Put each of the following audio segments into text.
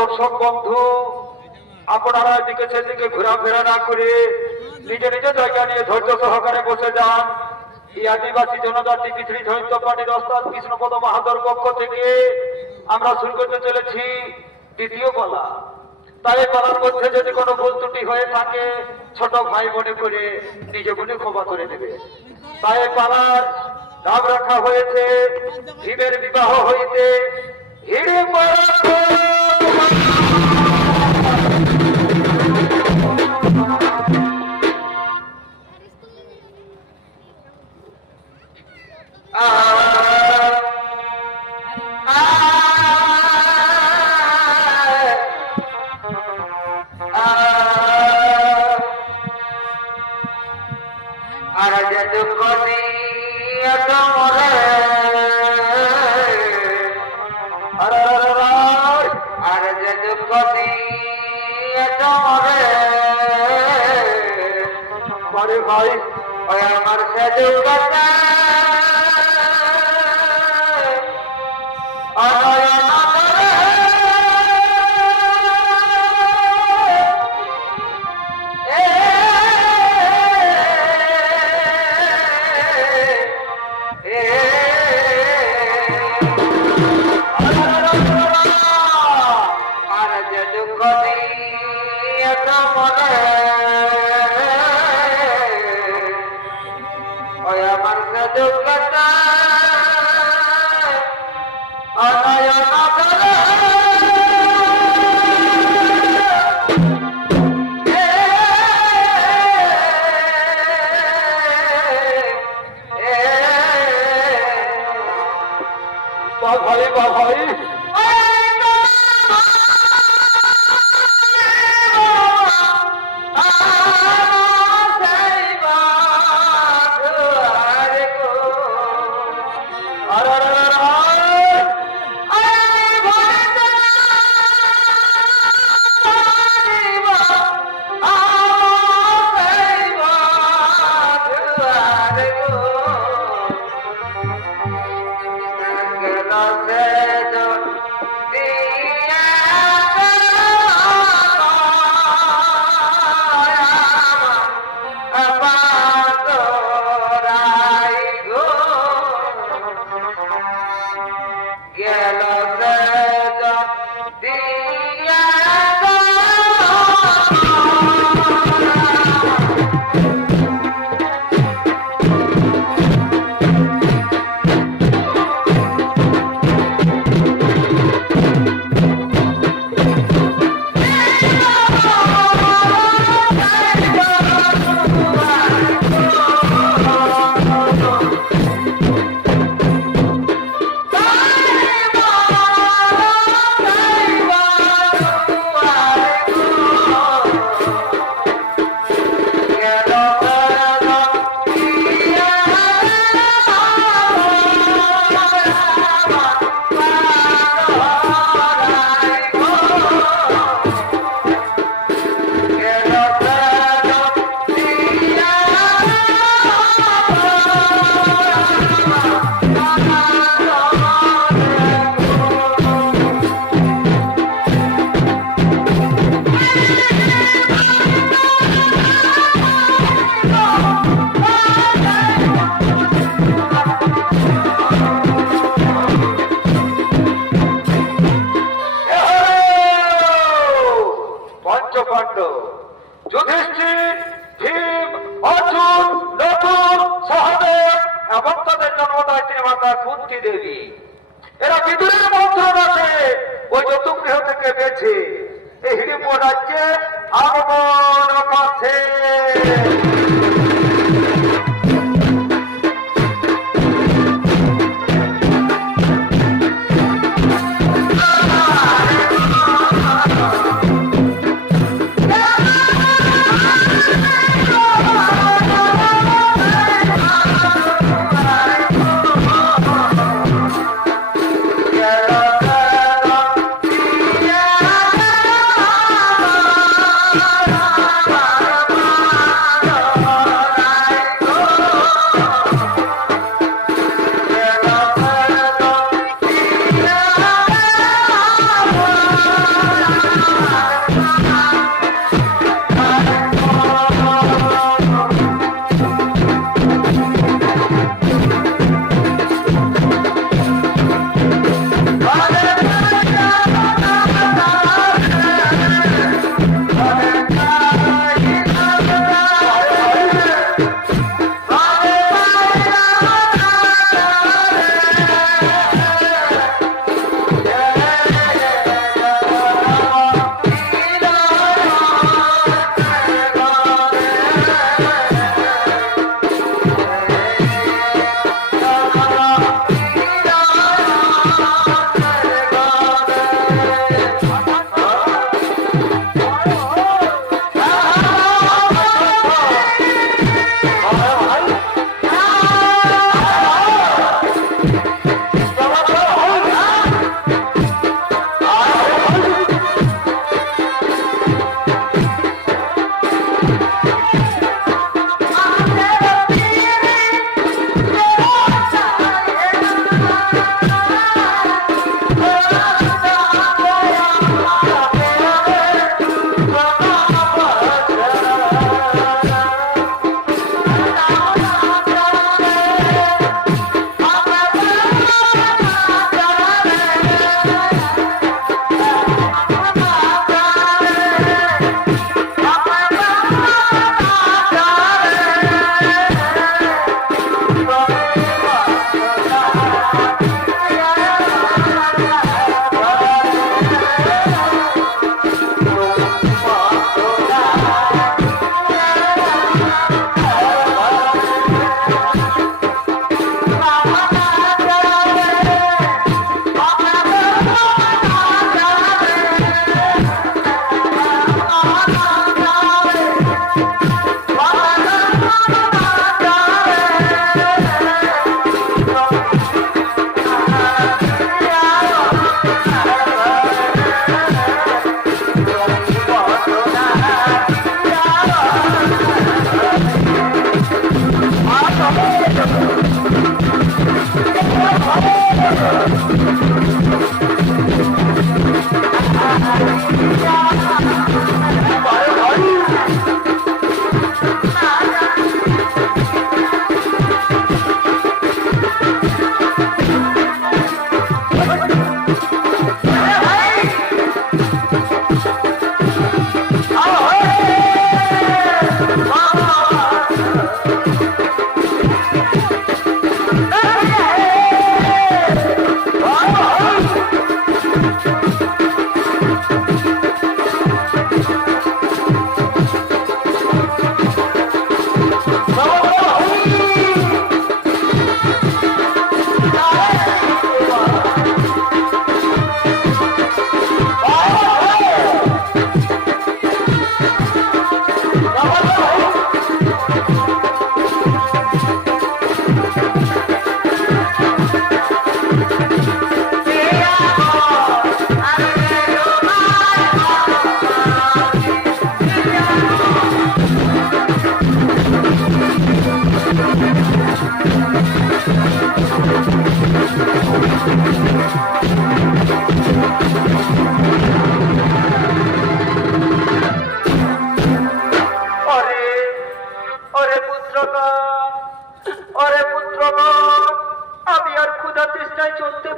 দর্শক বন্ধু আপনারা এদিকে সেদিকে ঘোরাফেরা না করে নিজ নিজ জায়গা নিয়ে ধৈর্য সহকারে বসে যান। এই আদিবাসী জনজাতি পৃথিবী ধৈর্য পার্টির ওস্তাদ কৃষ্ণপদ মাহাতোর পক্ষ থেকে আমরা শুরু করতে চলেছি দ্বিতীয় পালা। তাই পালার মধ্যে যদি কোনো ভুল ত্রুটি হয়ে থাকে ছোট ভাই মনে করে নিজ গুণে ক্ষমা করে দেবে। তাই পালার নাম রাখা হয়েছে ভীমের বিবাহ হইতে হিড়ে আর যে দুঃখ নিয়ে মরে আর যে দুঃখ নিয়ে মরে আরে ভাই ওই আমার সে দুঃখটা আর যে দুঃখ নিয়ে মরে ওই আমার সে দুঃখটা অনয়ন করে বা ভাই বা ভাই যুধিষ্ঠির, ভীম, অর্জুন, নকুল, সহদেব এবং তাদের জন্মদায়িত্রী মাতা কুন্তী দেবী, এরা বিদুরের মন্ত্রণাতে ওই যতুগৃহ থেকে বেছে এই হিড়িম্ব রাজ্যে আগমন করছে। Oh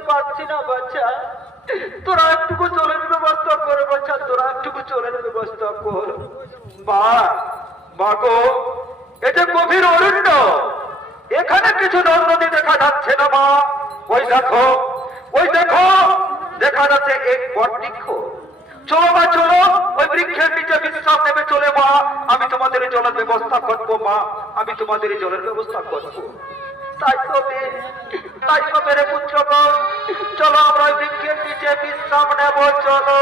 পারছি না বাচ্চা, তোরা একটুকু জলের ব্যবস্থা করে বাচ্চা, তোরা একটুকু জলের ব্যবস্থা কর। মা, মা গো, এই যে গভীর অরণ্য, এখানে কিছু নদী দেখা যাচ্ছে না মা। ওই দেখো, ওই দেখো, দেখা যাচ্ছে এক বটবৃক্ষ। চলো মা, চলো ওই বৃক্ষের নিচে বিশ্রাম নেবে চলে মা। আমি তোমাদের এই জলের ব্যবস্থা করবো মা, আমি তোমাদের এই জলের ব্যবস্থা করবো। তাই তবে রে পুত্রগণ, চলো আমরা ওই বৃক্ষের নিচে বিশ্রাম নেব, চলো।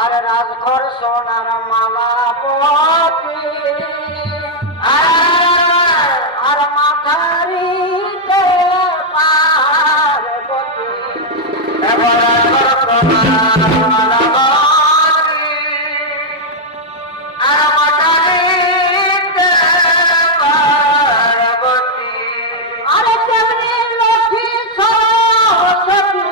আর রাজঘর সোনার মালা পতি আর মাথারিতে পার্বতী আর মাথারিতে পার্বতী আর তেমনি লক্ষ্মী সরস্বতী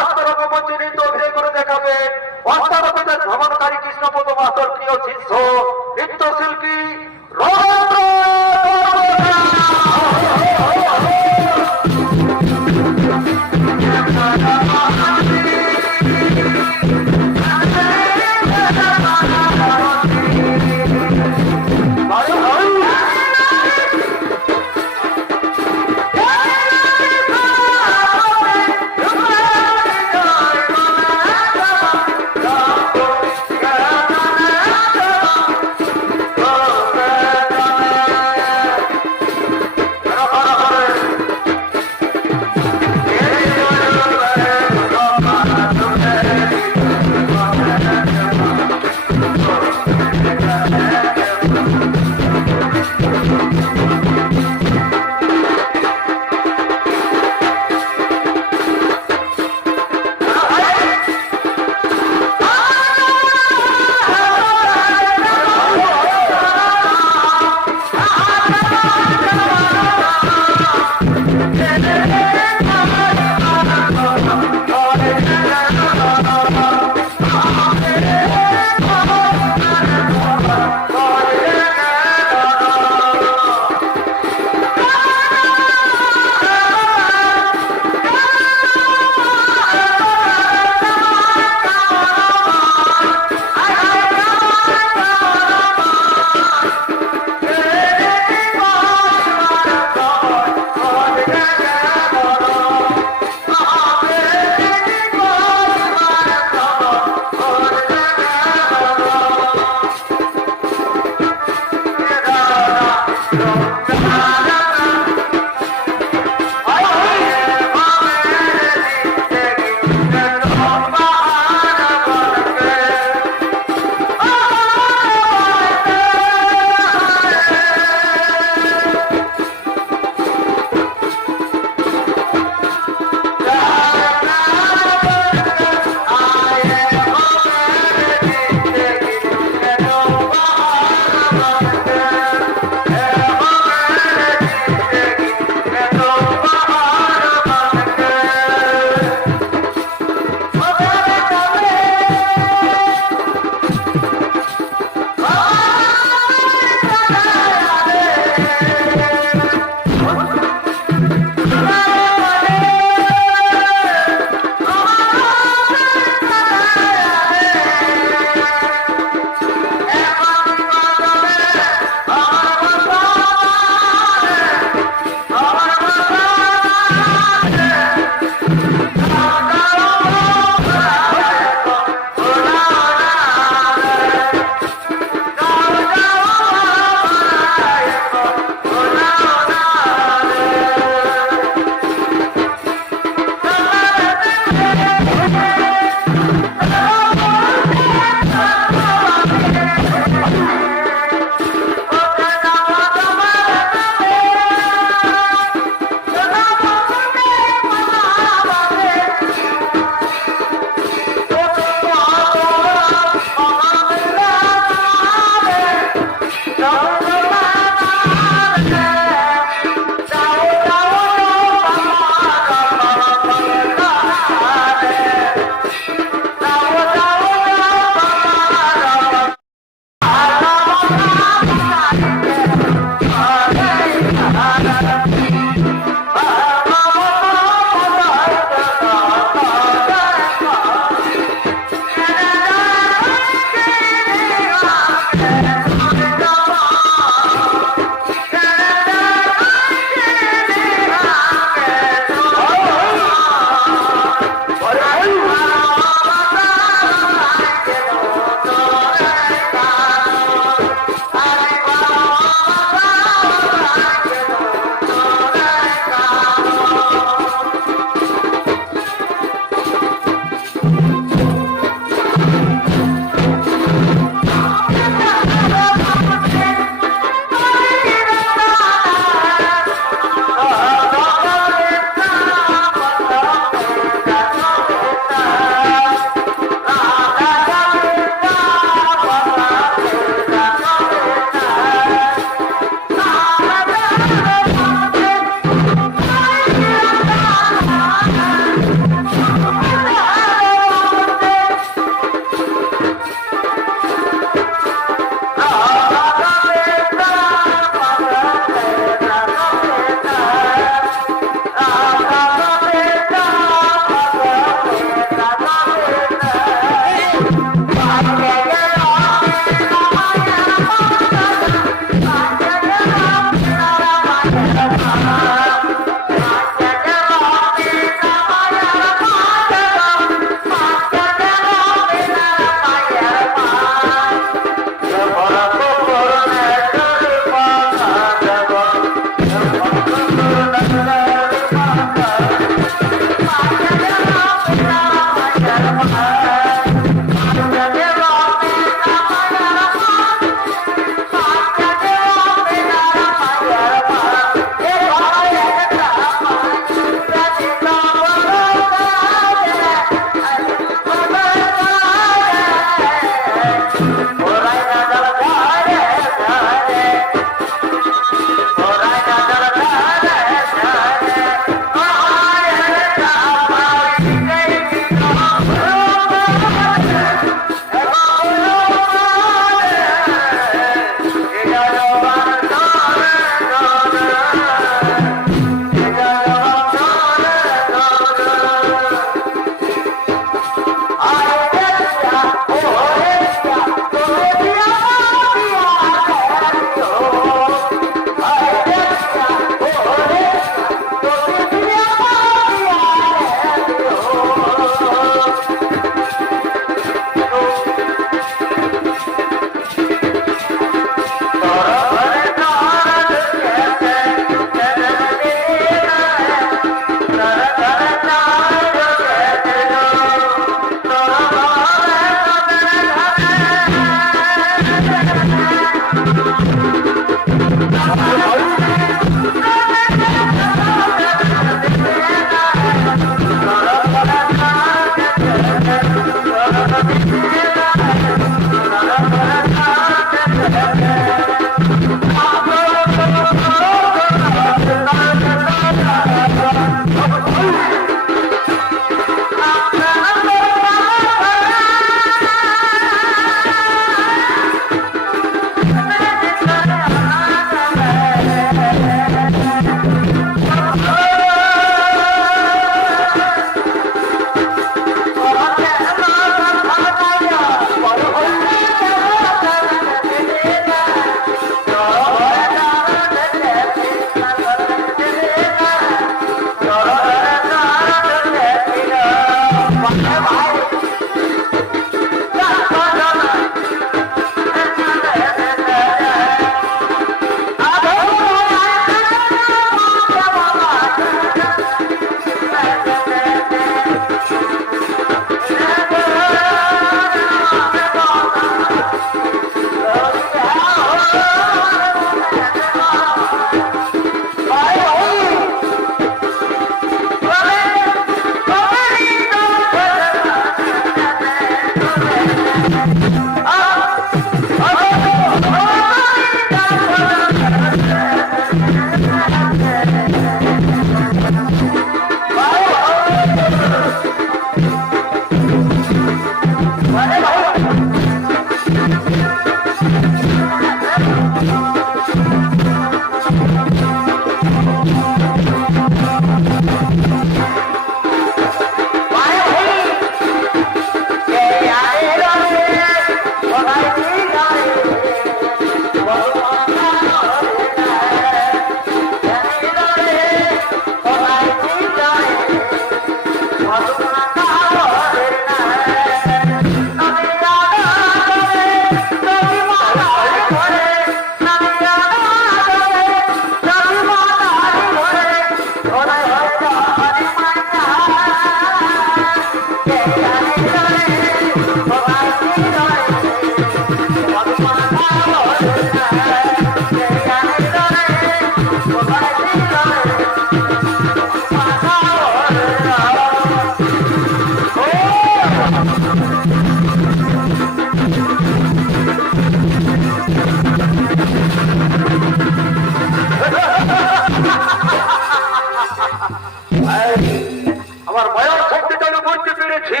আমার মায়ার শক্তিটা আমি বুঝতে পেরেছি।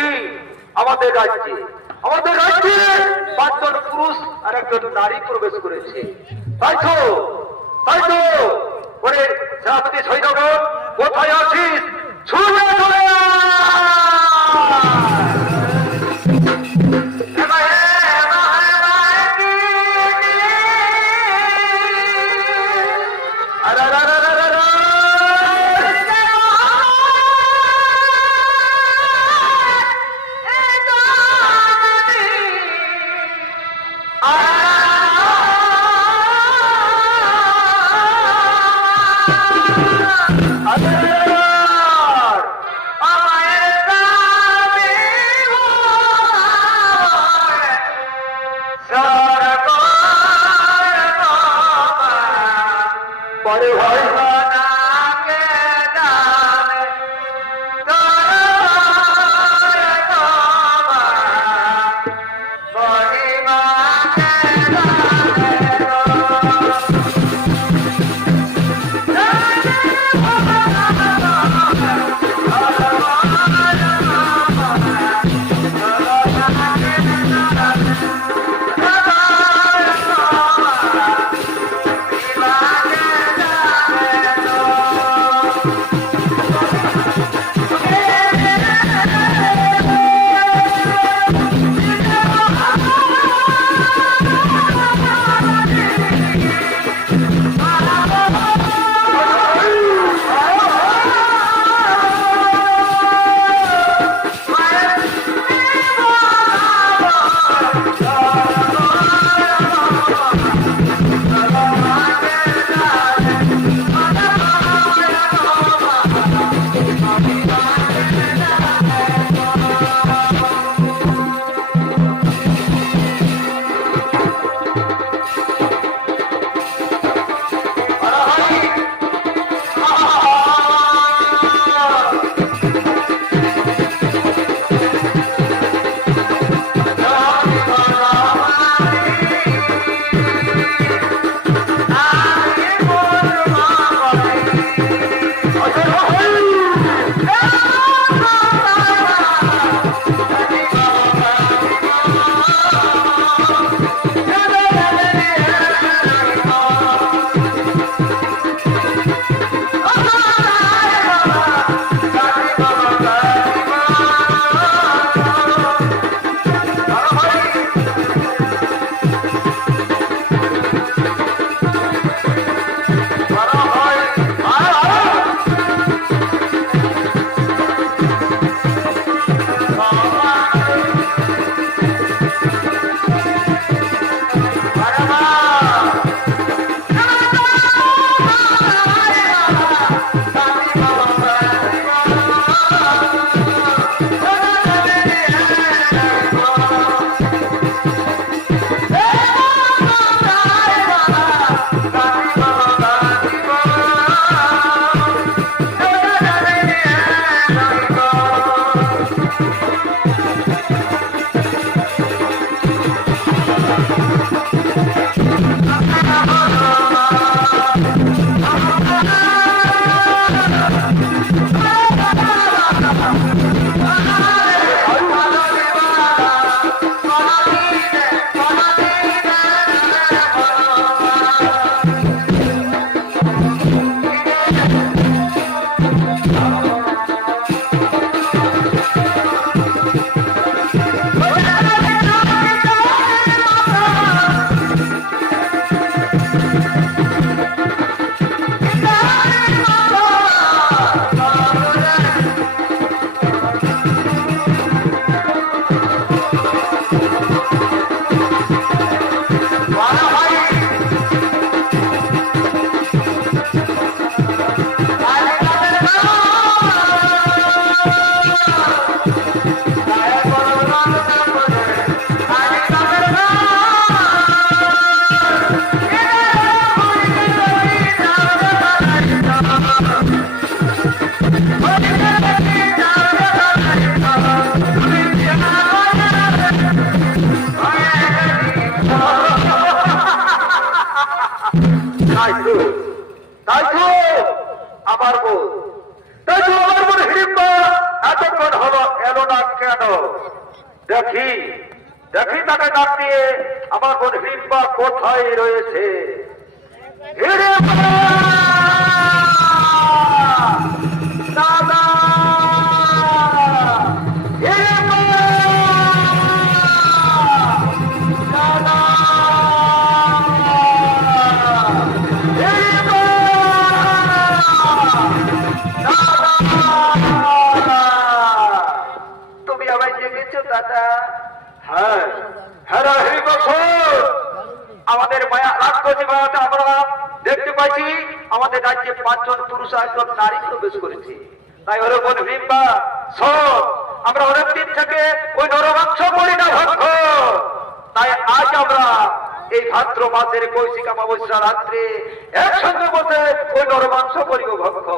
আমাদের রাজ্যে 5 জন পুরুষ আর 1 জন নারী প্রবেশ করেছে। তাই তো ওরে সেনাপতি সৈন্যগণ, কোথায় আছিস? ছুটে চলে দেখি দেখি তাকে ডাক দিয়ে আমার বোন হিড়িম্বা কোথায় রয়েছে। হিড়িম্বা! দাদা! হিড়িম্বা! দাদা! হিড়িম্বা! দাদা! তুমি আমায় ডেকেছো দাদা? হ্যাঁ হ্যাঁ হিড়িম্বা শোন, আমাদের মায়া রাক্ষসী মায়াতে আমরা দেখতে পাচ্ছি আমাদের রাজ্যে 5 জন পুরুষ আর 1 জন নারী প্রবেশ করেছে। তাই হলো বোন হিড়িম্বা শোন, আমরা অনেকদিন থেকে ওই নরমাংস করি না ভক্ত, তাই আজ আমরা এই ভাদ্র মাসের কৌশিক অমাবস্যা রাত্রে একসঙ্গে বসে ওই নরমাংস করিব ভক্ত।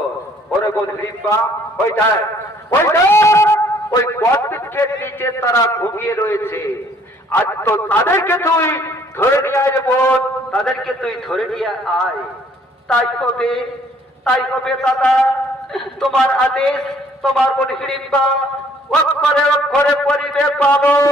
ওরে বোন হিড়িম্বা ওইটা ওই বটবৃক্ষের নিচে তারা ঘুমিয়ে রয়েছে। আজ তো তাদেরকে তুই ধরে নিয়ে আয় বোন, তাদেরকে তুই ধরে নিয়ে আয়। তাই হবে দাদা, তোমার আদেশ তোমার বোন হিড়িম্বা অক্ষরে অক্ষরে করিবে পালন।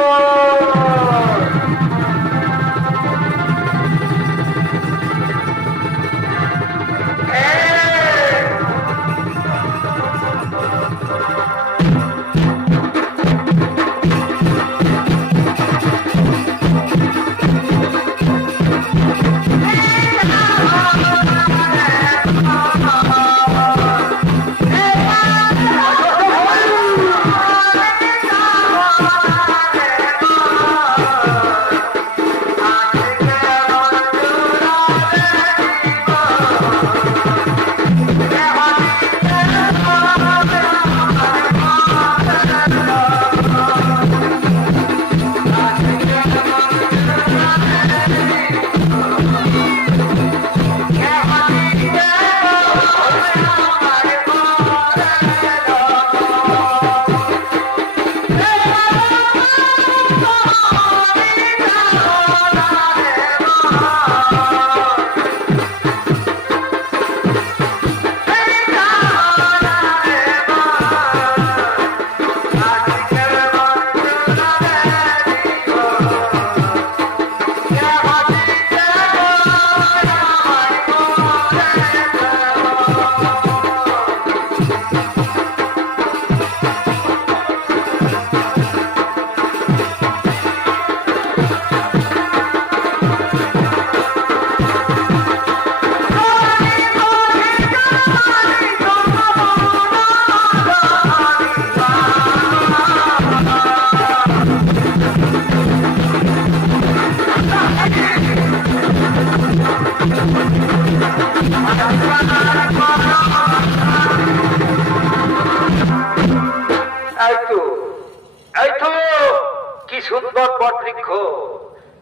কি সুন্দর বটবৃক্ষ,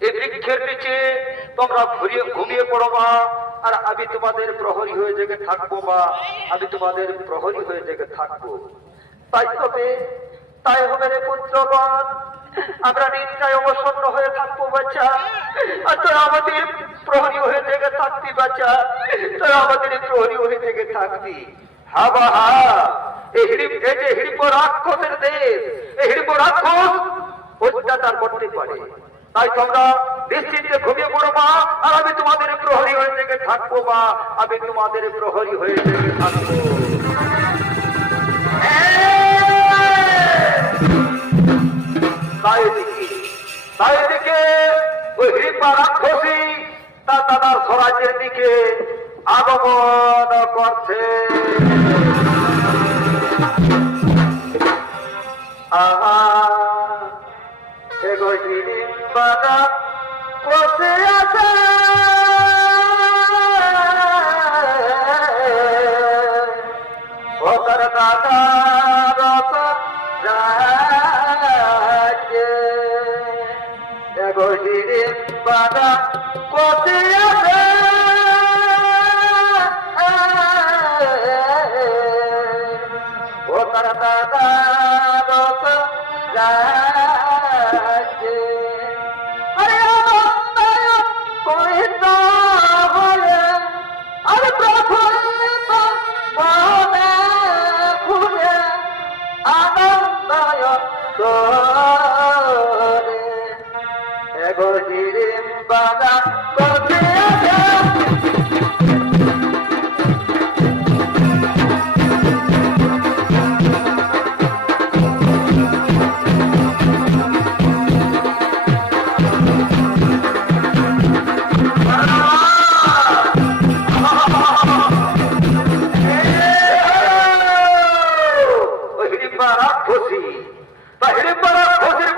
এই বৃক্ষের নিচে তোমরা ঘুমিয়ে পড়ো মা, আর আমি তোমাদের প্রহরী হয়ে জেগে থাকবো মা, আমি তোমাদের প্রহরী হয়ে জেগে থাকবো। তাই হবে রে পুত্রগণ, আমরা নিদ্রায় অবসন্ন হয়ে থাকবো বাচ্চা, আর তোরা আমাদের প্রহরী হয়ে জেগে থাকবি বাচ্চা, তোরা আমাদের প্রহরী হয়ে জেগে থাকবি। হা বা হা, এই যে হিড়িম্ব রাক্ষসের দেশ, এই হিড়িম্ব রাক্ষস অত্যাচার করতে পারে। তাই তোমরা নিশ্চিন্তে ঘুমিয়ে পড়ো মা, আর আমি তোমাদের প্রহরী হয়ে জেগে থাকবো মা, আমি তোমাদের প্রহরী হয়ে জেগে থাকবো। তাই এদিকে ওই হিড়িম্বা রাক্ষসী তার দাদার স্বরাজ্যের দিকে আগমন করছে। আহা এগো হিড়িম্বাটা বসে আছে, ও তার দাদা রস রাজ্যে, এগো হিড়িম্বাটা বসে আছে, ও তার দাদা রস রাজ্যে। আরে কইত বলে আরে প্রফুল্লিত মনে ঘুরে আনন্দয় বাধা করতে আছে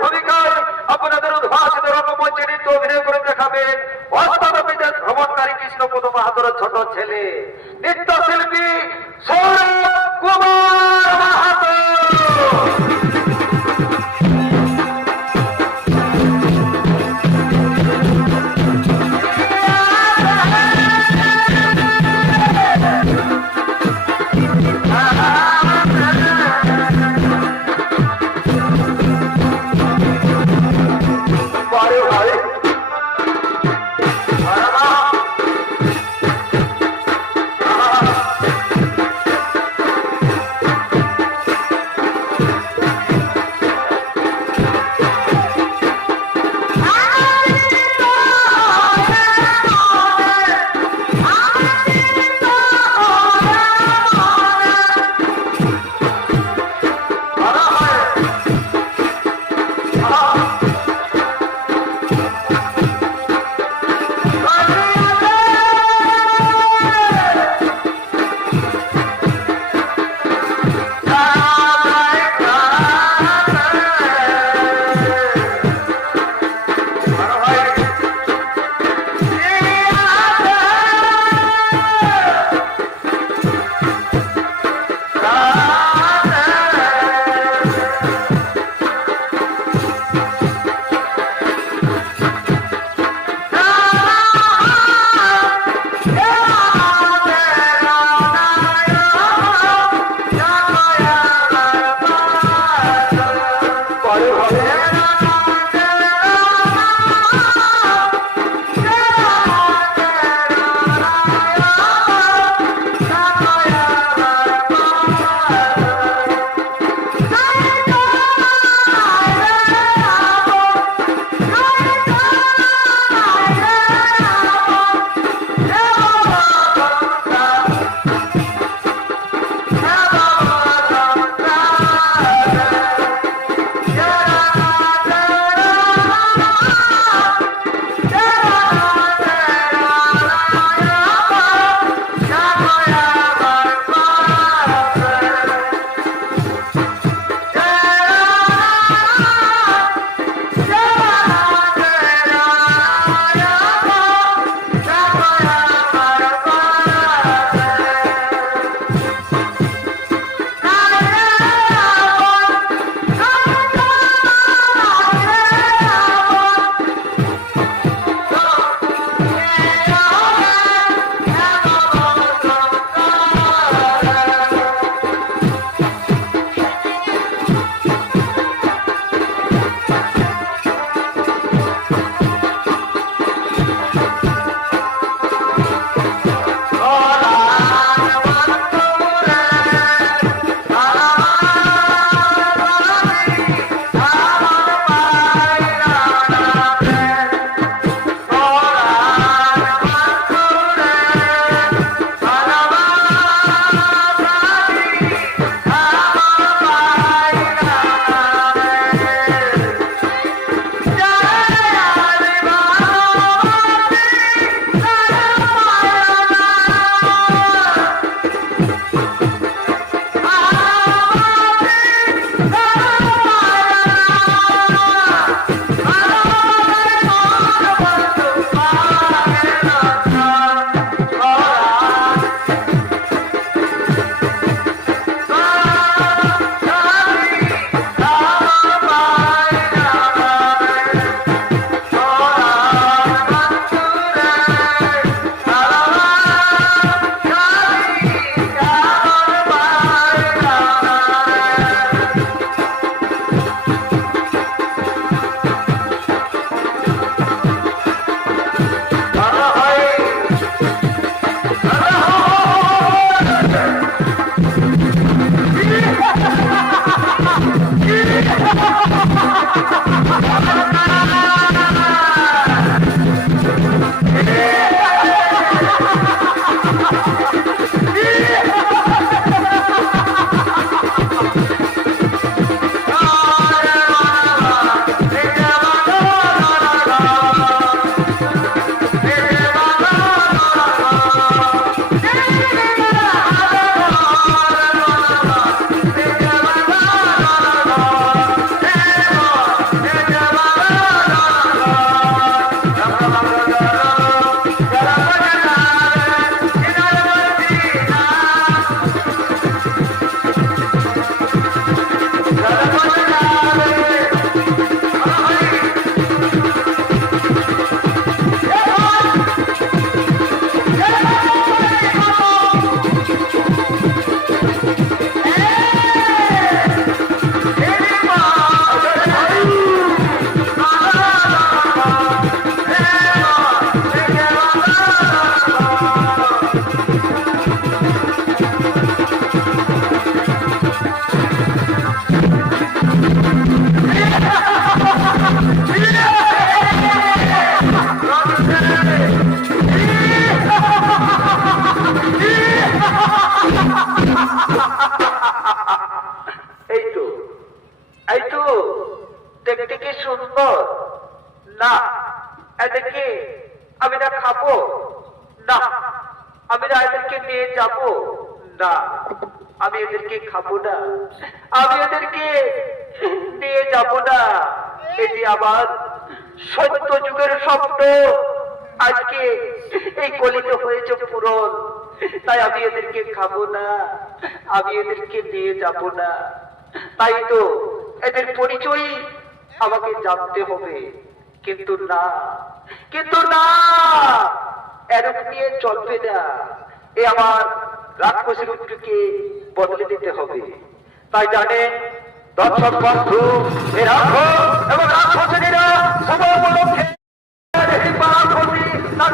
ভূমিকায় আপনাদের উদ্ভাসিত রঙ্গমঞ্চে নৃত্য অভিনয় করে দেখাবেন অস্তাদবিদের ভ্রমণকারী কৃষ্ণপদ বাহাদুর ছোট ছেলে নৃত্যশিল্পী সৌরভ কুমার মাহাতো। না, এদেরকে আমি না খাবো না, আমি না এদেরকে নিয়ে যাব না, আমি এদেরকে খাবো না, আমি এদেরকে নিয়ে যাব না। এটি আবার সত্য যুগের স্বপ্ন আজকে এই কলিতে হয়েছে পূরণ। তাই আমি এদেরকে খাবো না, আমি এদেরকে নিয়ে যাব না। তাই তো এদের পরিচয় আমাকে জানতে হবে। কিন্তু না, কিন্তু না, এরূপ নিয়ে চলবে না। এ আমার রাক্ষসী রূপটিকে বদলে দিতে হবে। তাই জানেন দর্শক বন্ধু, এ রাক্ষস এবং রাক্ষসীরা সবাই উপলক্ষে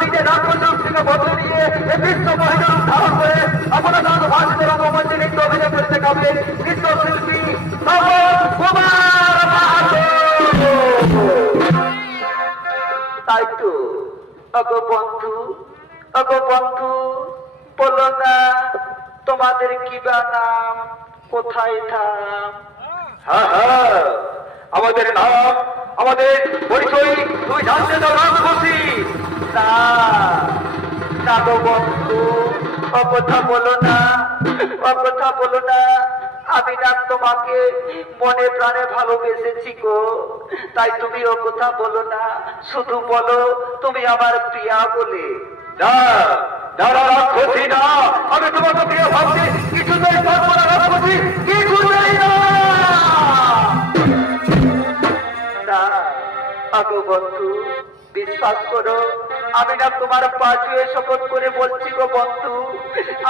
নিজের রাক্ষস রূপটিকে বদলে দিয়ে এই বিশ্ব মহিলা ধারণ করে আপনার ভাষীদের অপমঞ্চে নৃত্য অভিনয় করে দেখাবেন নৃত্যশিল্পী কুমার মাহাতো। তাই তো বন্ধু, বন্ধু, বলো না তোমাদের কি বা নাম, কোথায় থাম? হ্যাঁ হ্যাঁ, আমাদের নাম, আমাদের পরিচয় তুমি জানতে দাও রাক্ষসী। না না গো বন্ধু, কথা বলো না, কথা বলো না। আমি না তোমাকে মনে প্রাণে ভালোবেসেছি গো। তাই তুমি ও কথা বলো না, শুধু বলো তুমি আমার প্রিয়া বলে। না না না, রাক্ষসী না, আমি তোমাকে প্রিয় ভাবছি কিছুতেই পারবো না রাক্ষসী, কিছুতেই না। না আগো বন্ধু, বিশ্বাস করো, আমি না তোমার পা ছুঁয়ে শপথ করে বলছি গো বন্ধু,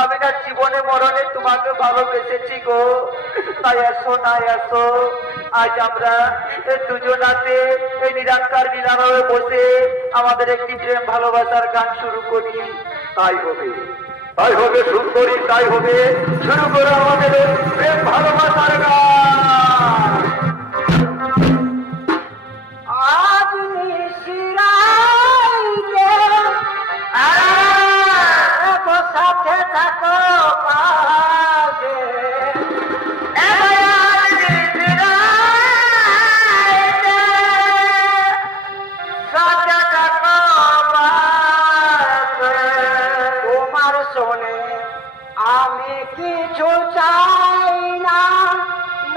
আমি না জীবনে মরণে তোমাকে ভালোবেসেছি গো। তাই আসো না, আসো আজ আমরা দুজনাতে এই নিরাকার মিলনে বসে আমাদের একটি প্রেম ভালোবাসার গান শুরু করি। তাই হবে, তাই হবে সুন্দরী, তাই হবে, শুরু করে আমাদের প্রেম ভালোবাসার গান। আজ নিশিরাইতে সাথে থাকো পাশে, সাথে থাকো পাশে। তোমার শোনে আমি কিছু চাই না,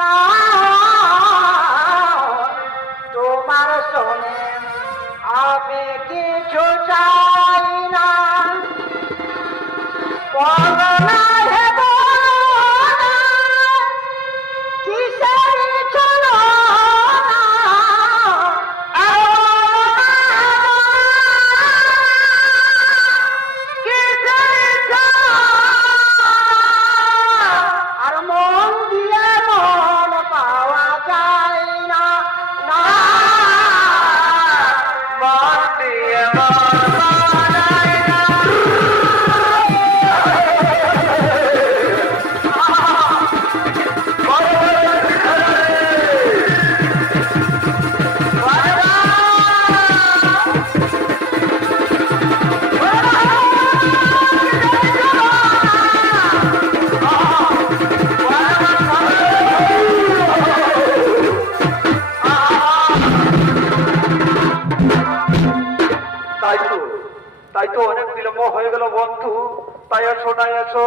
না তোমার শোনে আমি কিছু চাই না। বলো না হে বলো না, কিসের চলো আর মন দিয়ে মন পাওয়া যায় না, না মন দিয়ে মন পাওয়া যায় না। তাই তো অনেক বিলম্ব হয়ে গেল বন্ধু। তাই এসো না, এসো,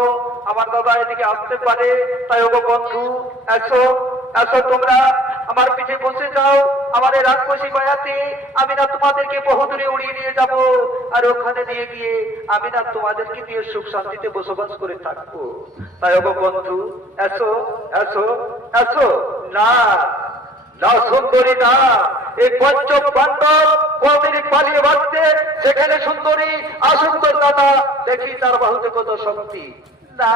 আমার দাদা এদিকে আসতে পারে। তাই ওগো বন্ধু, এসো, এসো তোমরা আমার পিঠে বসে যাও। আমার এই রাক্ষসী মায়াতে আমি না তোমাদেরকে বহুদূরে উড়িয়ে নিয়ে যাব, আর ওখানে নিয়ে গিয়ে আমি না তোমাদেরকে দিয়ে সুখ শান্তিতে বসবাস করে থাকবো। তাই ওগো বন্ধু, এসো, এসো, এসো। না না সুন্দরী না, এই পঞ্চম পাণ্ডব কদিন পালিয়ে বাঁচতে, সেখানে সুন্দরী আসুন্দর দাদা, দেখি তার বাহুতে কত শক্তি। না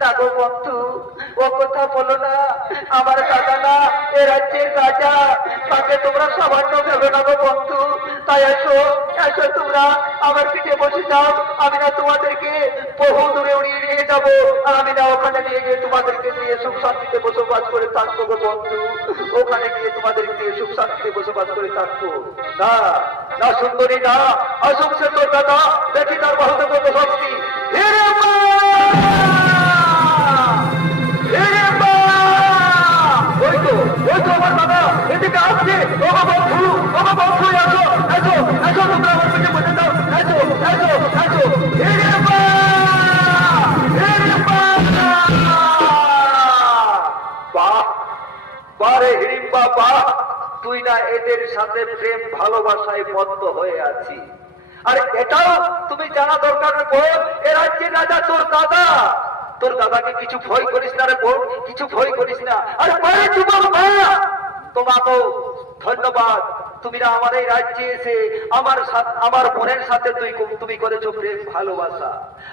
না গো বন্ধু, ও কথা বলো না। আমার দাদা না এ রাজ্যের রাজা, তাকে তোমরা সামান্য ভেবে না গো বন্ধু। তাই এসো, এসো তোমরা আমার পিঠে বসে যাও। আমি না তোমাদেরকে বহু দূরে উড়িয়ে নিয়ে যাবো, আর আমি না ওখানে নিয়ে গিয়ে তোমাদেরকে নিয়ে সুখ শান্তিতে বসবাস করে থাকবো গো বন্ধু। ওখানে গিয়ে তোমাদেরকে নিয়ে সুখ শান্তিতে বসবাস করে থাকবো। না না সুন্দরী না, আসুক সে তোর দাদা, দেখি তার বাহুতে কত শক্তি। হিরে মা! হিরে মা! ওই তো আমার দাদা এদিকে আসছে। ওগো বন্ধু, আসো। সাথে প্রেম ভালোবাসায় বদ্ধ হয়ে আছি। আর এটাও তুমি জানা দরকার বোন, এ রাজ্যের রাজা তোর দাদা। তোর দাদাকে কিছু ভয় করিস না রে বোন, কিছু ভয় করিস না। আরে পরে যুবক মা, তোমাকেও ধন্যবাদ। তুমি না আমার এই রাজ্যে এসে আমার বোনের সাথে তুমি করেছো প্রেম ভালোবাসা।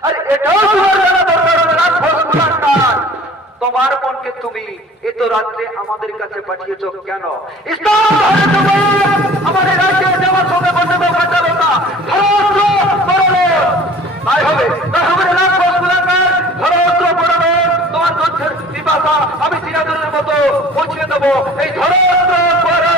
আর এটাও তোমার জানা দরকার রাক্ষস কুলাঙ্গার, তোমার বোনকে তুমি এত রাত্রে আমাদের কাছে পাঠিয়েছ কেন? আমার এই রাজ্যে যাওয়ার সঙ্গে বন্ধ কাটাবো না, তাই হবে তাই হবে রাক্ষস কুলাঙ্গার, ধরো পড়াবো। তোমার দুঃখের পিপাসা আমি চিরাচরের মতো পৌঁছে দেবো এই ধরো পড়া।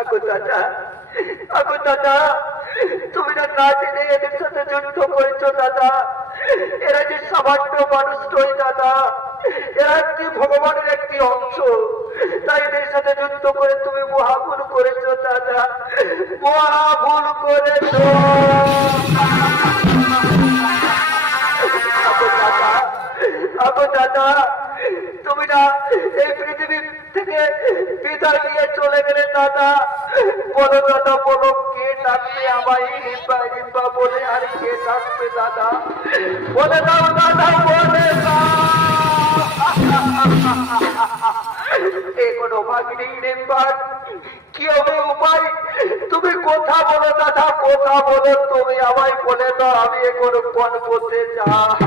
আগো দাদা, আগো দাদা, তুমি না জেনে এদের সাথে যুদ্ধ করেছো দাদা। এরা যে সামান্য মানুষ নয় দাদা, এরা একটি ভগবানের একটি অংশ। তাই এদের সাথে যুদ্ধ করে তুমি মহাভুল করেছো দাদা, মহাভুল করেছো। আগো দাদা, আগো দাদা, তুমি না এই পৃথিবী থেকে বিদায় নিয়ে চলে গেলে দাদা। বলো দাদা, বলো কে ডাকবে আমায় হিম্বা হিম্বা বলে, আর কে ডাকবে দাদা? বলে দাও দাদা, বলে দাও। কোনো ভাগিনী হিম্বার কি হবে উপায়? তুমি কথা বলো দাদা, কথা বলো, তুমি আমায় বলে দাও, আমি এখন কোন পথে যাই।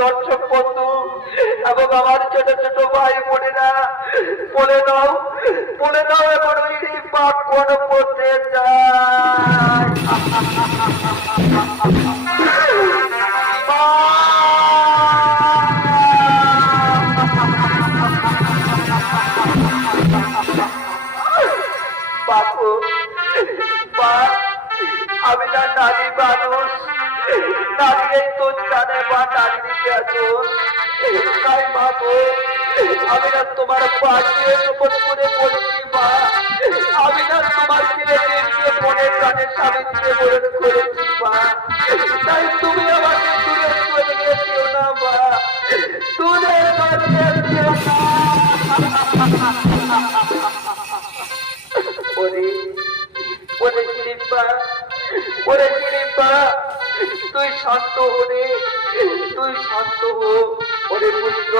দর্শক বন্ধু এবং আমার ছোট ছোট ভাই বোনেরা, বলে দাও, বলে দাও, এখন ওই রিম্পা কোন পথে যায়? বাপু, আমি না নারী মানুষ, নারী এই তো জানে বা নারী দিতে আছো। তাই বাবু, আমি না তোমার পাশে শপথ করে বলছি মা, আমি না তোমার ছেলেকে দিয়ে মনের প্রাণের স্বামীকে বরণ করেছি মা। তাই তুমি আমাকে দূরে চলে গেছিও না মা, দূরে গেছিও না। ওরে শিরিম্পা, ওরে শিরিম্পা, তুই শান্ত হলে, তুই শান্ত হো। ওরে পুত্র,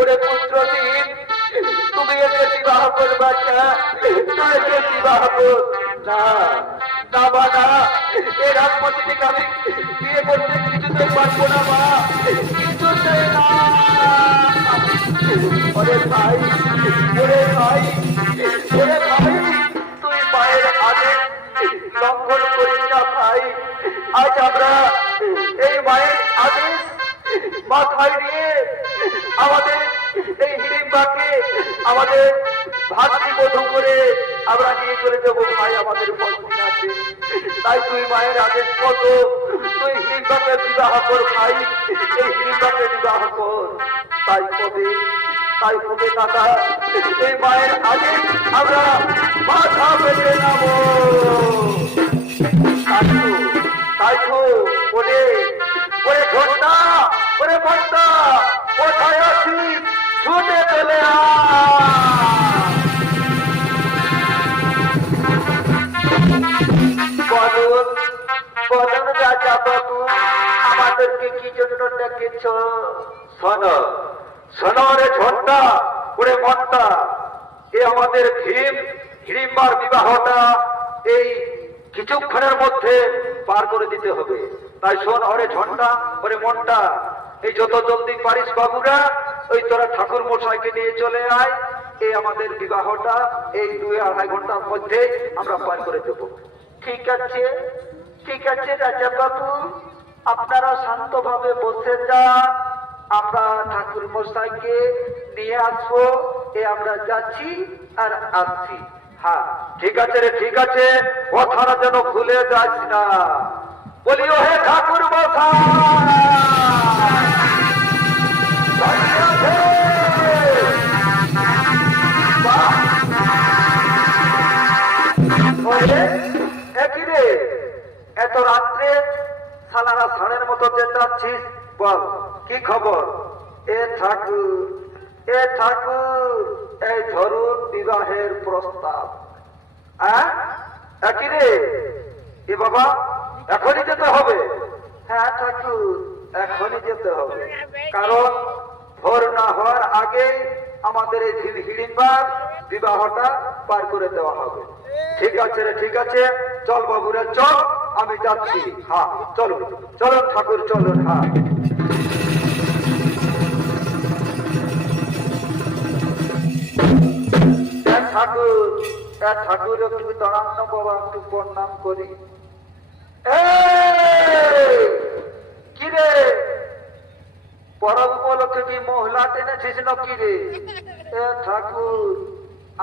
ওরে পুত্র দিন, তুমি একে বিবাহ করবা না, তুই একে বিবাহ কর না। না মা না, এই রাজপথে থেকে আমি বিয়ে করতে কিছুতেই পারবো না মা, কিছুতেই না। ওরে ভাই, ওরে ভাই, ওরে ভাই, তুই মায়ের আদেশ লঙ্ঘন করিস না ভাই। আজ আমরা এই মায়ের আদেশ মাথায় নিয়ে আমাদের এই হিড়িম্বাকে আমাদের ভাতৃবধূ করে আমরা নিয়ে চলে যাবো ভাই, আমাদের পত্নী আছে। তাই তুই মায়ের আদেশ মতো তুই হিড়িম্বাকে বিবাহ কর ভাই, এই হিড়িম্বাকে বিবাহ কর। তাই কবে, তাই কবে দাদা, এই মায়ের আদেশ আমরা মাথা পেতে যাবো। তাই তো ওরে, ওরে ঘটনা, ওরে ঘটনা, কোথায় আছিস? ছুটে চলে বলুন, বলুন রাজা বাবু, আমাদেরকে কি জন্য ডেকেছ? শোন, শোনো রে ঝন্টা, ওরে মনটা, এ আমাদের হিড়িম্বার বিবাহটা এই কিছুক্ষণের মধ্যে পার করে দিতে হবে। তাই শোন ওরে ঝন্টা, ওরে মনটা, এই যত জলদি পারিস বাবুরা, ওই তোরা ঠাকুর মশাইকে নিয়ে চলে আয়। এই আমাদের বিবাহটা এই 2-2.5 ঘন্টার মধ্যে আমরা পার করে দেবো। ঠিক আছে, ঠিক আছে রাজা বাবু, আপনারা শান্তভাবে বসে যান, আমরা ঠাকুর মশাইকে নিয়ে আসবো। আমরা যাচ্ছি আর আসছি। হ্যাঁ ঠিক আছে রে, ঠিক আছে, কথাটা যেন ভুলে যাস না। বলিও হে ঠাকুর একই রে, এত রাত্রে সালারা ষাঁড়ের মতো চেঁচাচ্ছিস, বল কি খবর? এ ঠাকুর, এ ঠাকুর, এই ধরুন বিবাহের প্রস্তাব। একই রে, এ বাবা এখনই যেতে হবে? হ্যাঁ ঠাকুর, এখনই যেতে হবে, কারণ ভোর না হওয়ার আগেই আমাদের এই হিড়িম্বার বিবাহটা পার করে দেওয়া হবে। ঠিক আছে রে, ঠিক আছে, চল বাবুরা চল, আমি যাচ্ছি। হ্যাঁ চলুন, চলুন ঠাকুর চলুন। হ্যাঁ ঠাকুর, ঠাকুর একটু দাঁড়ান না বাবা, একটু প্রণাম করি। কিরে, পরব উপলক্ষে কি মহিলা টেনেছিস না কিরে? ঠাকুর,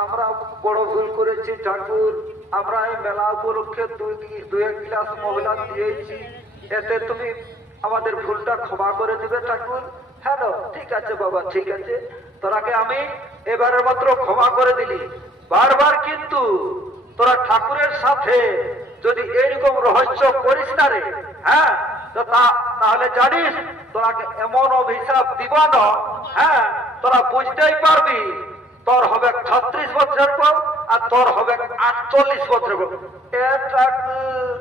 আমরা বড় ভুল করেছি ঠাকুর, আমরা এই মেলা উপলক্ষে 2-1 গ্লাস মহিলা দিয়েছি, এতে তুমি আমাদের ভুলটা ক্ষমা করে দিবে ঠাকুর। হ্যাঁ ঠিক আছে বাবা, ঠিক আছে, তোরাকে আমি এবারের মাত্র ক্ষমা করে দিলি। বারবার কিন্তু তোরা ঠাকুরের সাথে যদি এইরকম রহস্য করিস না রে, হ্যাঁ, তো তাহলে জানিস তোরাকে এমন অভিশাপ দিব না, হ্যাঁ, তোরা বুঝতেই পারবি, তোর হবে 36 বছরের পর আর তোর হবে 48 বছরের পর। এ ঠাকুর,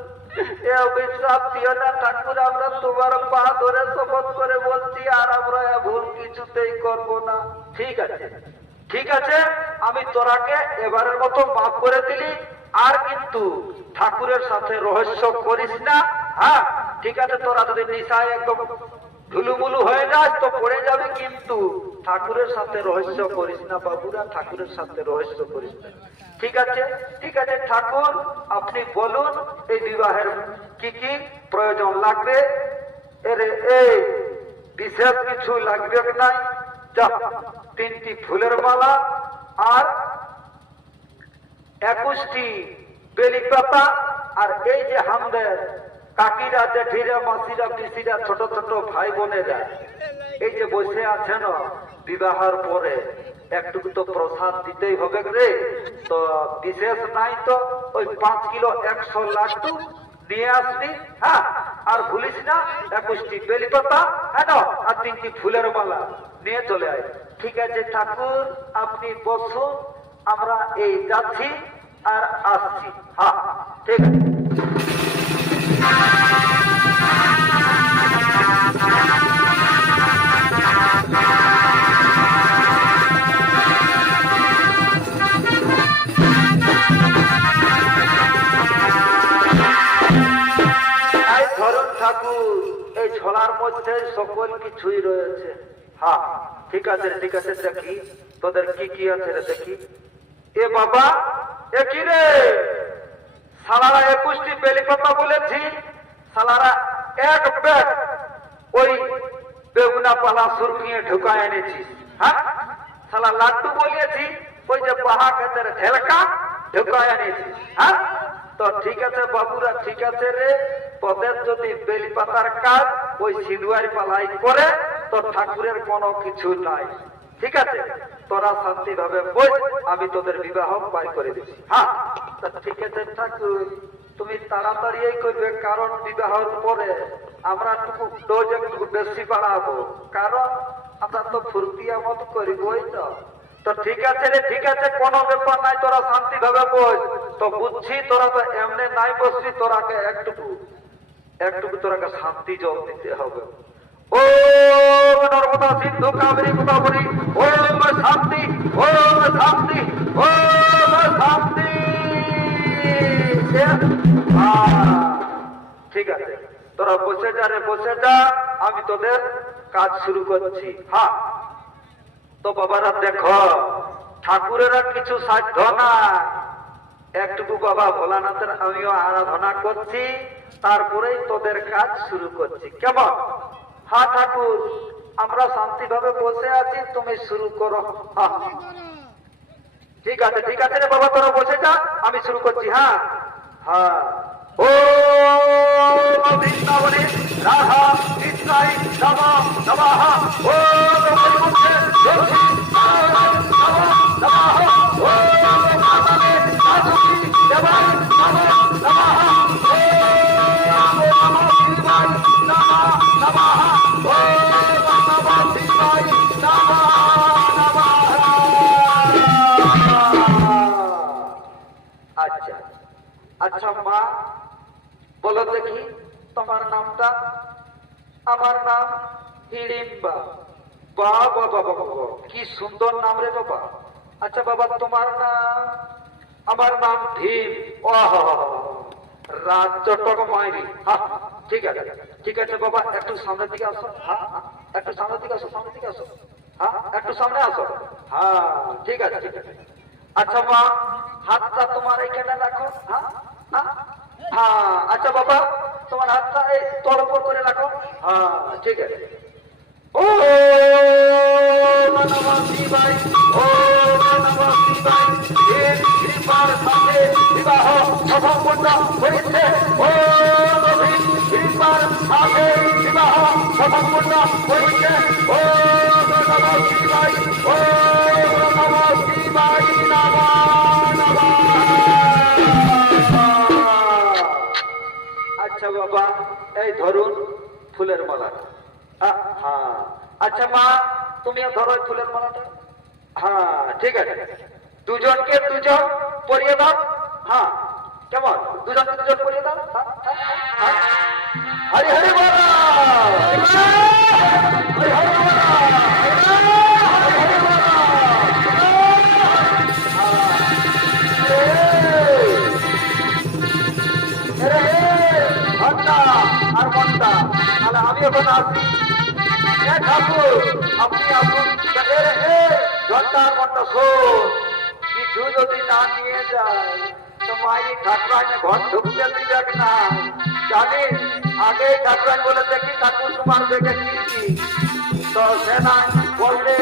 এ অভিশাপ দিও না ঠাকুর, আমরা তোমার পা ধরে শপথ করে বলছি, আর আমরা এ ভুল কিছুতেই করব না। ঠিক আছে, ঠিক আছে, আমি তোরাকে এবারের মতো মাফ করে দিলি, আর কিন্তু ঠাকুরের সাথে রহস্য করিস না। হ্যাঁ ঠিক আছে, তোরা যদি নিশায় একদম ধুলুমুলু হয়ে যাস তো পড়ে যাবে, কিন্তু ঠাকুরের সাথে রহস্য করিস না বাবুরা, ঠাকুরের সাথে রহস্য করিস না। ঠিক আছে, ঠিক আছে ঠাকুর, আপনি বলুন এই বিবাহের কি কি প্রয়োজন লাগবে? এই বিশেষ কিছু লাগবে নাই, যা 3টি ফুলের মালা আর 21টি বেলি পাতা, আর এই যে আমাদের কাকিরা, জেঠিরা, মাসিরা, পিসিরা, ছোট ছোট ভাই বোনেরা এই যে বসে আছেন, বিবাহের পরে একটুকু তো প্রসাদ দিতেই হবে রে। তো বিশেষ নাই তো ওই 5 কিলো 100 লাড্ডু নিয়ে আসবি। হ্যাঁ, আর ভুলিস না 21টি বেলি পাতা, হ্যাঁ, আর 3টি ফুলের মালা নিয়ে চলে আয়। ঠিক আছে ঠাকুর, আপনি বসুন, আমরা এই যাচ্ছি আর আসছি। হ্যাঁ ঠিক আছে। ধরুন ঠাকুর, এই ঝোলার মধ্যে সকল কিছুই রয়েছে। হ্যাঁ ঠিক আছে, ঠিক আছে, দেখি তোদের কি কি আছে রে, দেখি। এ বাবা, এ কি রে, সালারা 21টি বেলি পাতা বলেছি, সালারা এক ব্যাগ ওই বেগুনা পালা সুরকিয়ে ঢুকায় এনেছিস। হ্যাঁ, সালা লাড্ডু বলিয়েছি, ওই যে বাহা খেতের ঢেলকা ঢুকায় এনেছিস। হ্যাঁ, তো ঠিক আছে বাবুরা, ঠিক আছে রে, তোদের যদি বেলি পাতার কাজ ওই সিঁদুয়ারি পালাই করে তো ঠাকুরের কোনো কিছু নাই। ঠিক আছে, তোরা শান্তি ভাবে বল, আমি তোদের বিবাহ পাই করে দিচ্ছি। হ্যাঁ ঠিক আছে ঠাকুর, তুমি তাড়াতাড়ি করবে, কারণ বিবাহের পরে আমরা একটু ডোজ একটু বেশি বাড়াবো, কারণ আমরা তো ফুর্তিয়া মত করবই তো। তো ঠিক আছে রে, ঠিক আছে, কোনো ব্যাপার নাই, তোরা শান্তি ভাবে বল। তো বুঝছি তোরা তো এমনি নাই বসছি, তোরাকে একটুকু তোরাকে শান্তি জল দিতে হবে। ও নর্মদা সিন্ধু কাবেরী গোদাবরী, ও শান্তি, ও শান্তি, ও শান্তি। ঠিক আছে, তোরা বসে যা রে, বসে যা, আমি তোদের কাজ শুরু করছি। হ্যাঁ, তো বাবারা দেখো, ঠাকুরেরা কিছু সাধ্য না, একটুকু বাবা ভোলানাথের আমিও আরাধনা করছি, তারপরেই তোদের কাজ শুরু করছি। কেমন? হ্যাঁ ঠাকুর, আমরা শান্তিভাবে বসে আছি, তুমি শুরু করো। হ্যাঁ, ঠিক আছে, ঠিক আছে রে বাবা, তোরা বসে যা, আমি শুরু করছি। হ্যাঁ হ্যাঁ, ও বৃন্দাবনে রাধা কৃষ্ণাই নমঃ নমঃ, ও বৈকুণ্ঠে লক্ষ্মী নারায়ণ নমঃ নমঃ, ও মাধবে বাসুকি দেবায় নমঃ নমঃ, ও নমঃ শিবায় নমঃ নমঃ, ও নমঃ শিবায় নমঃ নমঃ। আচ্ছা আচ্ছা মা, বলো দেখি তোমার নামটা? আমার নাম হিড়িম্বা। বাবা বাবা বাবা, কি সুন্দর নাম রে বাবা। আচ্ছা বাবা, তোমার নাম? আমার নাম ভীম। ও রাজ্যটক মাইরি। ঠিক আছে, ঠিক আছে বাবা, একটু সামনের দিকে আসো। হ্যাঁ, একটু সামনের দিকে আসো, সামনের দিকে আসো। হ্যাঁ, একটু সামনে আসো। হ্যাঁ, ঠিক আছে, ঠিক আছে। আচ্ছা মা, হাতটা তোমার এখানে রাখো। হ্যাঁ হ্যাঁ, আচ্ছা বাবা, তোমার হাতটা এই তোর উপর করে রাখো। হ্যাঁ, ঠিক আছে। ও নমঃ শিবায়, ও নমঃ শিবায়, এর কৃপার সাথে বিবাহ সম্পন্ন হয়েছে। ও কৃপার সাথে বিবাহ সম্পন্ন হয়েছে। ও নমঃ শিবায়, ও নমঃ শিবায় নমঃ নমঃ। আচ্ছা বাবা, এই ধরুন ফুলের মালাটা। হ্যাঁ, আচ্ছা মা, তুমিও ধরো ফুলের মালাটা। হ্যাঁ, ঠিক আছে, দুজনকে দুজন পরিয়ে দাও। হ্যাঁ, কেমন? দুজনকে দুজন পরিয়ে দাও। হরি হরি বল, হরি হরি বল, আর মনটা, তাহলে আমি এখন আসি। ঠাকুর আপনি আসুন, ঘন্টা আর মনটা শোন, কিছু যদি না নিয়ে যায় তো মায়ের ঠাকুরাইনে ঘর ঢুকতে দিবেক না। জানিস, আগে ঠাকুরাই বলে দেখি ঠাকুর তোমার দেখে কি তো সে না বললে